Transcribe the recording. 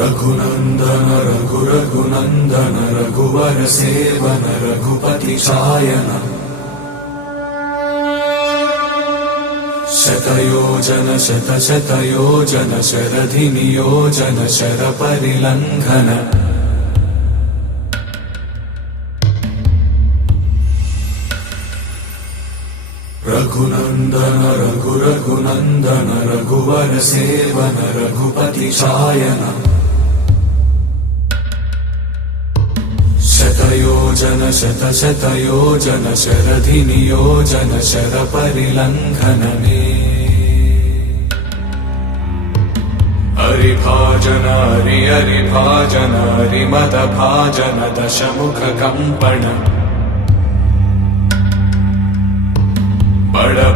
रघुनंदन रघुनंदन रघुवर seven Raghupati चायन शतयोजन शतशतयोजन शरधि नियोजन sir परिलंघन Raghunandan Raghunandan रघुवर seven Raghupati चायन शतयोजन शतशतयोजन शरधि नियोजन sir परिलंघन हरिभाजन हरिभाजन हरिमद भाजन दशमुख कंपन बड़